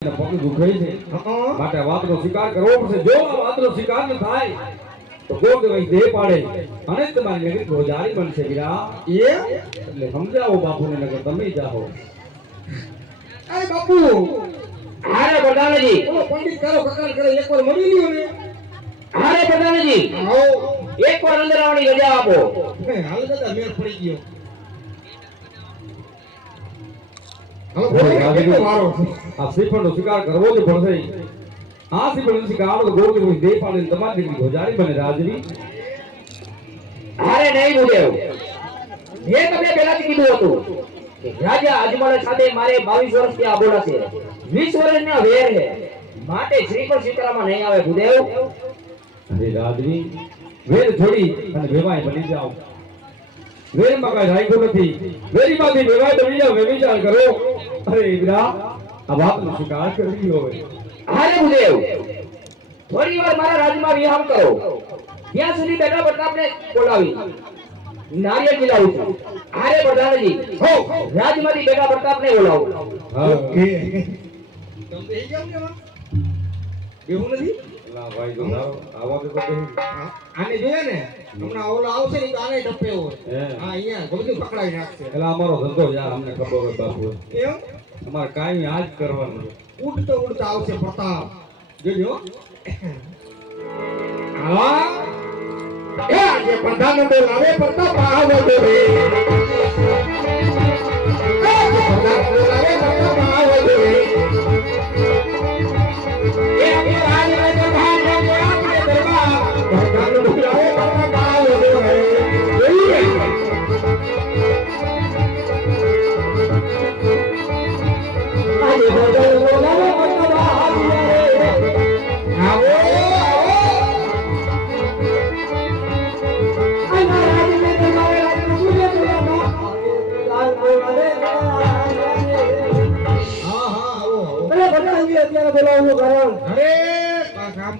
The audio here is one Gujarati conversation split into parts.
પગ દુખે છે માટે વાતનો સ્વીકાર કરવો પડશે. જો આ વાતનો સ્વીકાર ન થાય તો ગોગ વઈ દેહ પાડે અને તમારી નગરી ગોજારી બનશે. વીરા એટલે સમજાવો બાપુને નગર તમે જાઓ. અરે બાપુ હારે પ્રધાનજી ઓલો પંડિત કરો કકાલ કરે એકવાર મળી લ્યો ને. હારે પ્રધાનજી આવો એકવાર અંદર આવવાની રજા આપો. હાલ દાદા મેર પડી ગયો. હાલો અરે બોલો રાજવી, કેટલો વારો છે. આ શ્રીફળનો સ્વીકાર કરવો જ પડશે. આ શ્રીફળનો સ્વીકાર તો ગોગ વઈ દેહ પાડે તમારી નગરી ગોજારી બને. રાજવી હારે નહીં ભૂલેવ. મેં તમને પહેલાથી કીધું હતું કે રાજા અજમલ સાથે મારે 22 વર્ષથી આ બોલા છે. 20 વર્ષના વેર છે માટે શ્રીફળ સ્વીકારવામાં નહીં આવે ભૂદેવ. અરે રાજવી, વેર છોડી અને વેવાય બની જાઓ. વેરમાં કઈ રાખ્યું નથી. વેરીમાંથી વેવાય બની જાઓ. વેવિચાર કરો. અરે વીરા, આ વાતનો સ્વીકાર કરી લો. હારે ભૂદેવ થોડી વાર મારા રાજમાં વિહામ કરો. ત્યાં સુધી બેટા પ્રતાપને બોલાવી નારિયેળ ખીલાવું છું. હારે પ્રધાનજી હો રાજમાંથી બેટા પ્રતાપને બોલાવો. હા ઓકે તમે બેહી જાવ ને માં. બેહું નથી. ના ભાઈ જો આવા તો કહી. આને જોયા ને હમણાં ઓલો આવશે ને તો આને ટપે હોય. હે. હા અહીંયા બધું પકડાઈ નાખશે. એટલે અમારો ધંધો યાર અમને ખબર હોય બાપુ. એમ અમારે કાંઈ આજ કરવાનું. ઉડતો ઉડતો આવશે પ્રતાપ. જોજો હા એ આજે પ્રધાન બોલાવે પ્રતાપ આવે તો રે. આજે પ્રધાન બોલાવે પ્રતાપ આવે તો રે. એ આપણે રાજના દરબાર માં આપણે દરબાર પ્રધાન બોલાવે પ્રતાપ આવે તો રે. જોઈએ આજે પ્રધાન બોલાવે પ્રતાપ આવે રે. આવો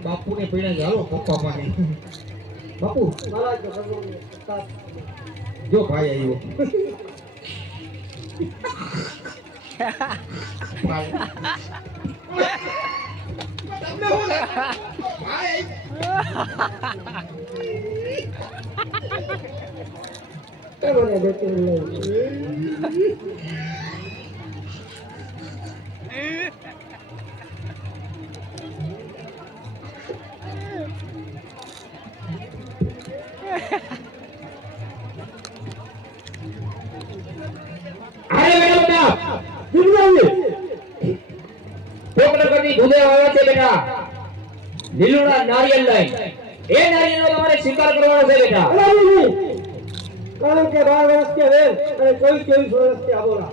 બાપુ ને પીડા ચાલો પપ્પા પાસે બાપુ જો ભાઈ આવ્યો તમને હું ભાઈ લીલુડા નારિયેળ લઈ એ નારિયેળનો તમારે સ્વીકાર કરવાનો છે બેટા. કારણ કે 12 વર્ષથી વેર અને 24 વર્ષથી આબોલા.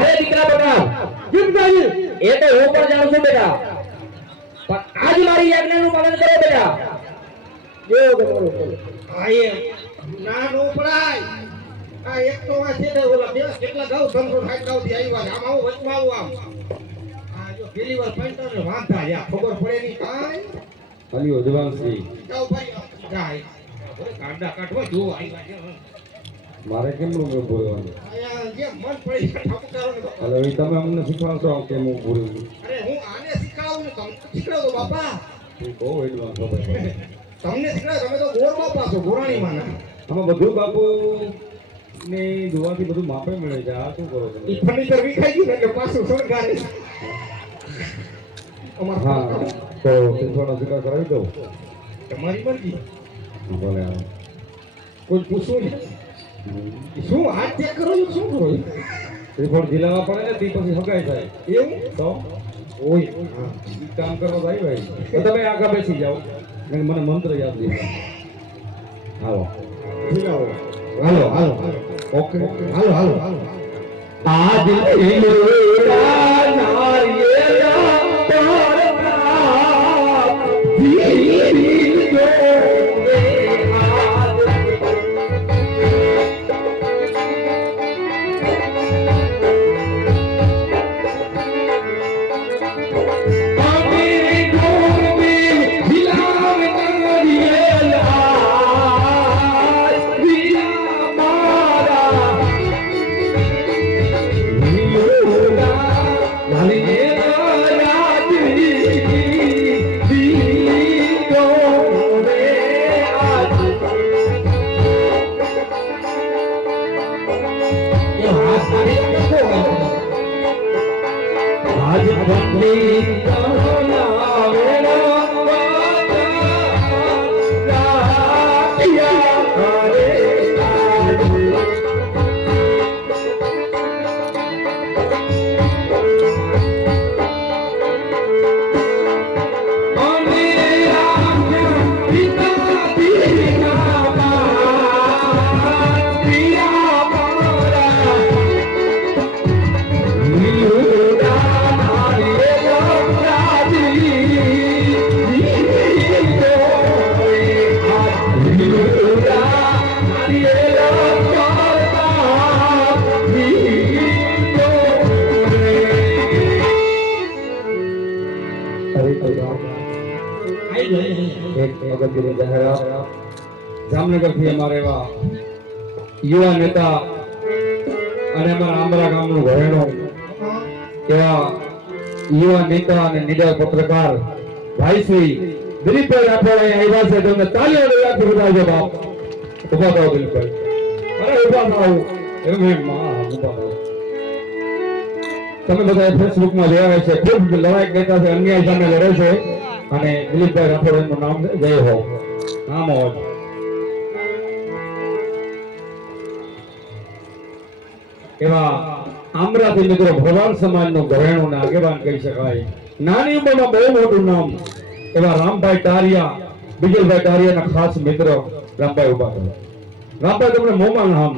અરે દીકરા પ્રતાપ જીતભાઈ એ તો હું પણ જાણું છું બેટા, પણ આજ મારી આજ્ઞાનું પાલન કરો બેટા. જેવો તમારો કરો. આ એ ના નો પડાય. આ એક તો આ છે ને ઓલા બે કેટલા ગાઉ 360 ગાઉ થી આવ્યા છે. આમ આવો વચમાં આવો આમ. આ જો પેલી વાર પંટર ને વાંધા યા ખબર પડે ની કાઈ. ખાલી જવાનશ્રી જાવ ભાઈ જાય. ઓરે કાંડા કાઢવા જો આવ્યા છે. મારે કેમ નું બોલવાનું? આયા જે મન પડી ઠપકારો ને. એટલે એ તમે અમને શીખવાડશો કેમ હું બોલું? અરે હું આને શીખડાવું ને તમને શીખડાવો બાપા. એ બહુ એડવાન્સ ખબર પડે. તમને શીખડાવ તમે તો ગોર બાપા છો ગોરાણી માં. આમાં બધું બાપુ ને જોવાથી બધું માપે મળે છે. આ શું કરો તમે? ઈ ફર્નિચર વિખાઈ ગયું ને એટલે પાછું સળગારે. હા તો શીખવાનો સ્વીકાર કરાવી દઉં. તમારી મરજી. ભલે આવે. કોઈ પૂછવું ને શું હાથ ચેક કરો છો શું કરો શ્રીફળ જીલાવા પડે ને તે પછી હગાઈ થાય. એવું તો હોય ઈ કામ કરવા જાય ભાઈ. તો તમે આગળ બેસી જાઓ. મને મંત્ર યાદ નહીં. હાલો જીલાવો. હાલો હાલો ઓકે હાલો હાલો હાલો આજ લીલોડા નારિયેળા તારા ધીરી જોવે આજ પાણી ડોબે હિલાવે નારિયેળા વીરા મારા જામનગર થી અમારે એવા યુવા નેતા અને અમારા આંબરા ગામનું ઘરેણું એવા યુવા નેતા અને નિડર પત્રકાર ભાઈ શ્રી દિલીપભાઈ રાઠોડ અહીં આવ્યા છે. તમને તાલીઓ લગાવી બતાવજો બાપ. ઉભા થાઓ દિલીપભાઈ. અરે ઉભા થાઓ. એમ માં ઉભા થાઓ. તમે બધા ફેસબુક માં જોયા છે, ખૂબ લડાયક નેતા છે, અન્યાય સામે લડે છે અને દિલીપભાઈ રાઠોડ એમનું નામ છે. જય હો. નામ હોય એવા આમરાથી મિત્રો ભગવાન સમાજનો ઘરેણું ને આગેવાન કહી શકાય. નાની ઉંમરમાં બહુ મોટું નામ એવા રામભાઈ ટારિયા, બીજલભાઈ ટારિયાના ખાસ મિત્ર રામભાઈ ઉભા થયો. રામભાઈ તમને મોમાં નામ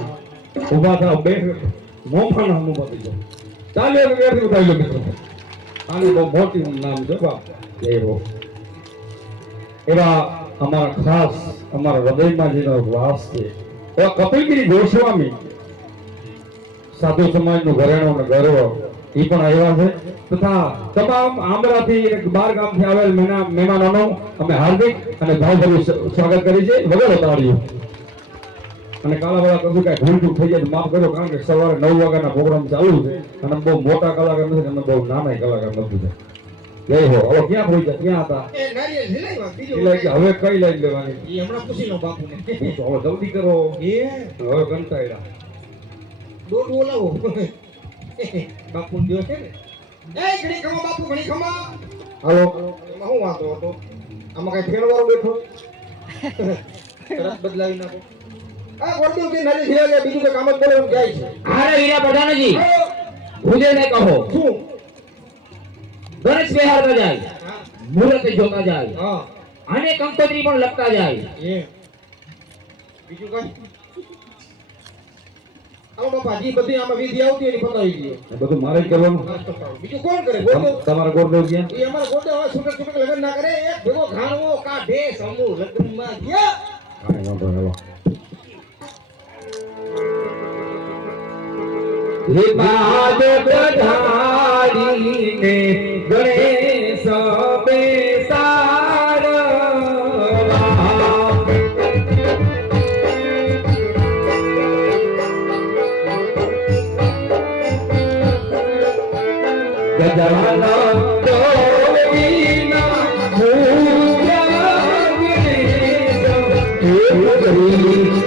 ઉભા થાવ. બે મોમાં નામ ઉભા થઈ જાવ. ચાલીએ બેઠી ઉઠાવી લો મિત્રો. આની બહુ મોટી નામ છે બાપ. જય હો. એવા અમારા ખાસ અમારા હૃદયમાં જેનો વાસ છે એવા કપિલગીરી ગોસ્વામી, સાધુ સમાજનું ઘરેણું અને ગર્વ, એ પણ આવ્યા છે. તથા તમામ આંબરાથી અને બાર ગામથી આવેલ મહેમાનોનું અમે હાર્દિક અને ભાવભર્યું સ્વાગત કરી છે. વગર તાળીઓ. અને કાલાવાળા કશું કાંઈ ભૂલ થઈ જાય માફ કરો, કારણ કે સવારે 9 વાગ્યાના પ્રોગ્રામ ચાલુ છે અને બહુ મોટા કલાકાર નથી, અમે બહુ નાના કલાકાર નથી. જય હો. હવે ક્યાં પહોંચ્યા? ક્યાં હતા? એ નારિયેળ ઝીલાવ્યા, બીજું એટલે કે હવે કઈ લાઈન લેવાની? ઈ હમણાં પૂછી લો બાપુને. પૂછો, હવે જલ્દી કરો. એ હવે કંટાળ્યા. દોડ બોલાવો. બાપુ જો છે ને. એ ઘણી ખમા બાપુ, ઘણી ખમા. હાલો. એમાં શું વાંધો હતો? આમાં કઈ ફેરવાળો બેઠો? તરત બદલાવી નાખો. આ ગોળડી ઉભી નારી ઝીલાવ્યા, બીજું કઈ કામ જ બોલવાનું જાય છે. અરે હીરા પ્રધાનજી, ભૂજેને કહો શું? ગણેશ વિહારમાં જાય, હા મુહૂર્ત જોતા જાય હા અને કંકોત્રી પણ લખતા જાય. એ બીજું કઈ? આવો બાપા, જી બધી આમાં વિધિ આવતી એની પતાવી દઈએ. આ બધું મારે જ કરવાનું. બીજું કોણ કરે? ગોળો. તમારા ગોરડો ક્યાં? એ અમારા ગોળો હવે છૂટક છૂટક લગ્ન ના કરે. એક ભેગો ઘાણવો કાઢે સમૂહ લગ્નમાં ગયા. કાંઈ વાંધો નહીં, હાલો. હે બાદ પધારીને ગણેશ બેસાડવા, ગજાનન ગોવિંદના મૂળિયા ગણેશ, હે ગણેશ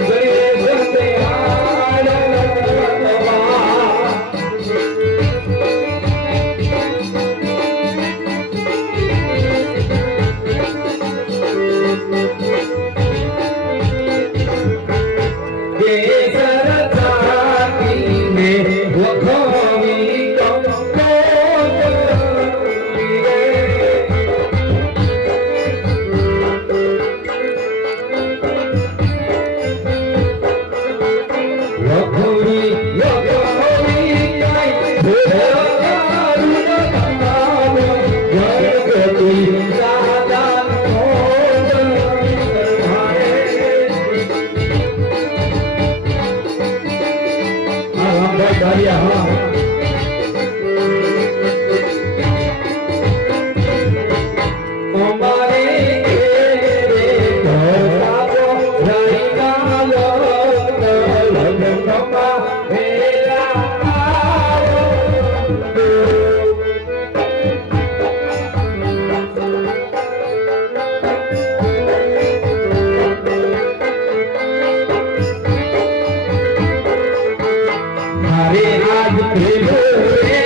હરે આજ પ્રેમ રે